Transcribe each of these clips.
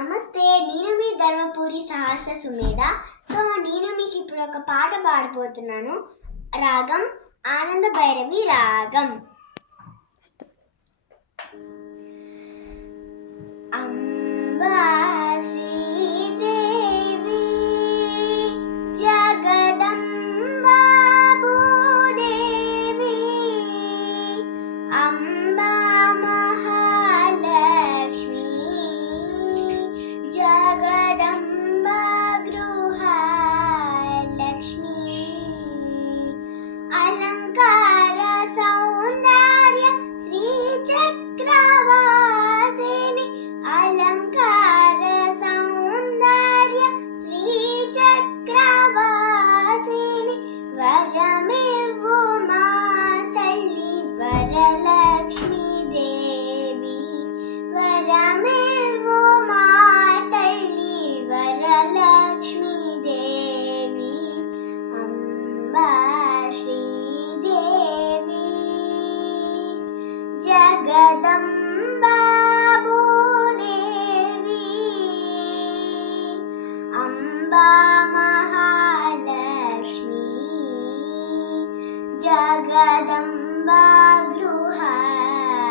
నమస్తే, నేను మీ ధర్మపురి సహస్ర సుమేధ. నేను మీకు ఇప్పుడు ఒక పాట పాడబోతున్నాను. రాగం ఆనంద భైరవి రాగం. అంబా శ్రీదేవి జగదంబా భూదేవి, అంబా మహాలక్ష్మి జగదంబా గృహలక్ష్మి, అలంకార సౌందర్య శ్రీ చక్రవాసిని, అలంకార సౌందర్య శ్రీ చక్రవాసిని, వరమివ్వు మా తల్లి వరలక్ష్మీ దేవి, వరమివ్వు మా తల్లి వరలక్ష్మీ దేవి, అంబా శ్రీదేవి జగదంబా భూదేవి, అంబా మహాలక్ష్మి జగదంబా గృహలక్ష్మి,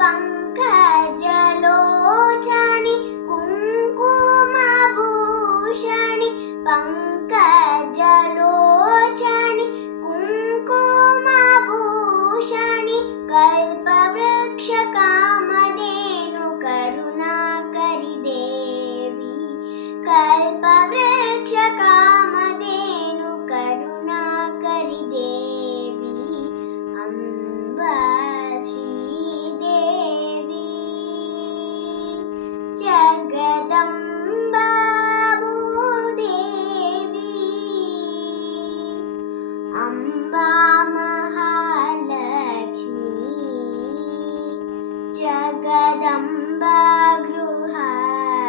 పంకజలోచని కుంకుమభూషణి, పంకజలోచని కుంకుమభూషణి, కల్పవృక్ష కామధేను కరుణాకరి దేవి, కల్పవృక్ష కామధేను కరుణాకరి దేవి, అంబా శ్రీదేవి జగదంబా భూదేవి, అంబా మహాలక్ష్మి జగదంబా గృహలక్ష్మి.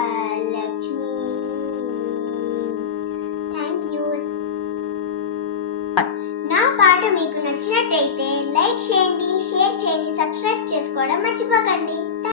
Thank you. నా పాట మీకు నచ్చినట్టయితే లైక్ చేయండి, షేర్ చేయండి, సబ్స్క్రైబ్ చేసుకోవడం మర్చిపోకండి.